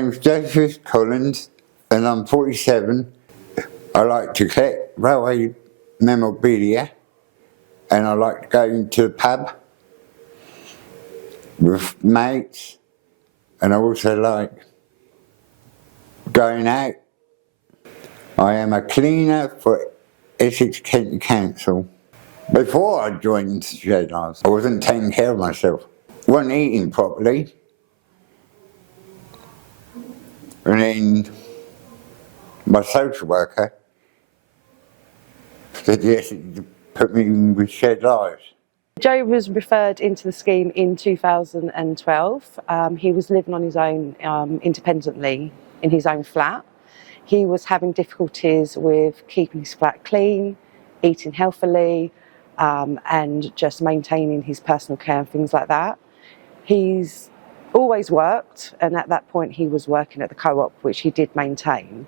name's Joseph Collins and I'm 47. I like to collect railway memorabilia and I like to go into the pub with mates, and I also like going out. I am a cleaner for Essex County Council. Before I joined Shed Life, I wasn't taking care of myself. Wasn't eating properly. And then my social worker suggested to put me in with Shed Lives. Joe was referred into the scheme in 2012. He was living on his own independently in his own flat. He was having difficulties with keeping his flat clean, eating healthily, and just maintaining his personal care and things like that. He's always worked, and at that point he was working at the co-op, which he did maintain.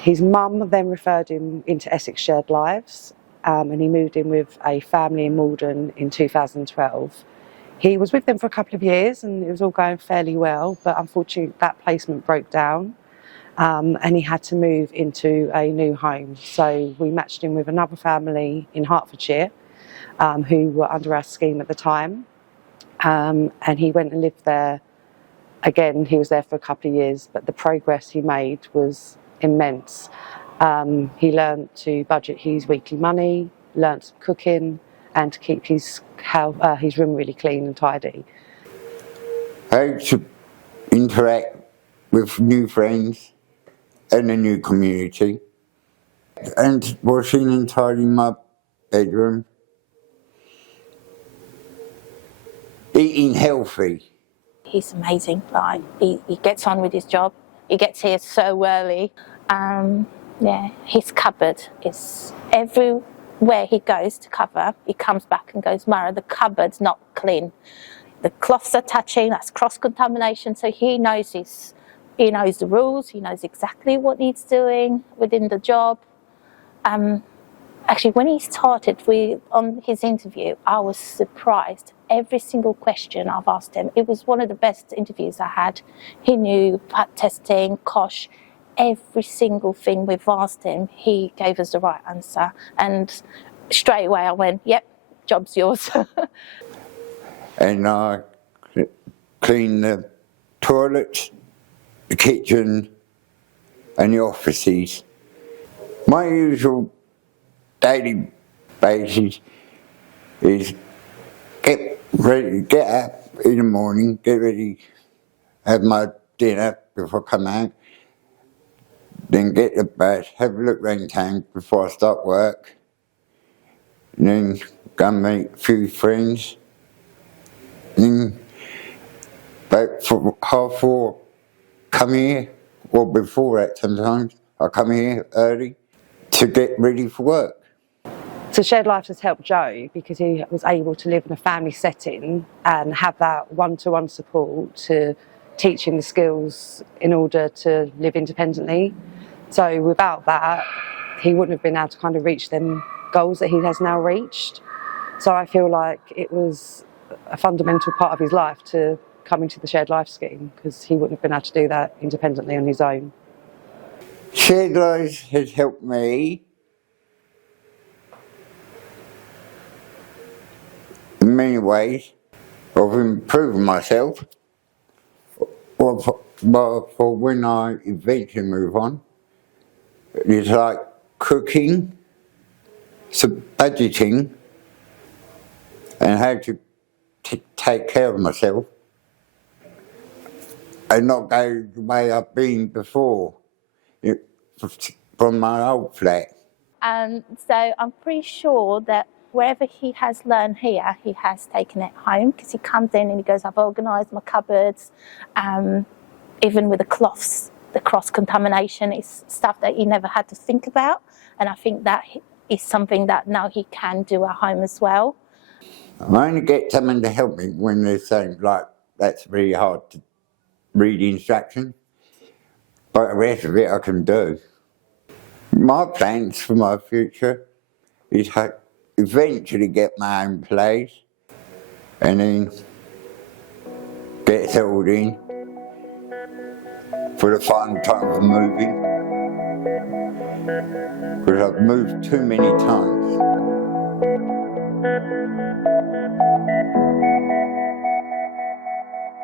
His mum then referred him into Essex Shared Lives, and he moved in with a family in Malden in 2012. He was with them for a couple of years and it was all going fairly well, but unfortunately that placement broke down, and he had to move into a new home. So we matched him with another family in Hertfordshire who were under our scheme at the time, and he went and lived there. Again, he was there for a couple of years, but the progress he made was immense. He learned to budget his weekly money, learned some cooking, and to keep his room really clean and tidy. How to interact with new friends and a new community, and washing and tidying my bedroom, eating healthy. He's amazing. Like he gets on with his job. He gets here so early. Yeah, his cupboard is everywhere he goes to cover. He comes back and goes, Mara, the cupboard's not clean. The cloths are touching. That's cross-contamination. So he knows the rules. He knows exactly what he's doing within the job. Actually, when he started on his interview, I was surprised. Every single question I've asked him, it was one of the best interviews I had. He knew pat testing, COSH, every single thing we've asked him, he gave us the right answer. And straight away I went, yep, job's yours. And I clean the toilets, the kitchen and the offices. My usual daily basis is get up in the morning, get ready, have my dinner before I come out, then get the bath, have a look around town before I start work, and then go and meet a few friends. Then about 4:30, come here, or before that sometimes, I come here early to get ready for work. So Shared Lives has helped Joe because he was able to live in a family setting and have that one-to-one support to teach him the skills in order to live independently. So without that, he wouldn't have been able to kind of reach them goals that he has now reached. So I feel like it was a fundamental part of his life to come into the Shared Life scheme, because he wouldn't have been able to do that independently on his own. Shared Lives has helped me in many ways of improving myself for when I eventually move on. It's like cooking, budgeting, and how to take care of myself and not go the way I've been before from my old flat. So I'm pretty sure that wherever he has learned here, he has taken it home, because he comes in and he goes, I've organised my cupboards, even with the cloths, the cross-contamination is stuff that he never had to think about. And I think that is something that now he can do at home as well. I only get someone to help me when they're saying, like, that's really hard to read instructions, but the rest of it I can do. My plans for my future is to eventually get my own place and then get settled in for the final time of moving, because I've moved too many times.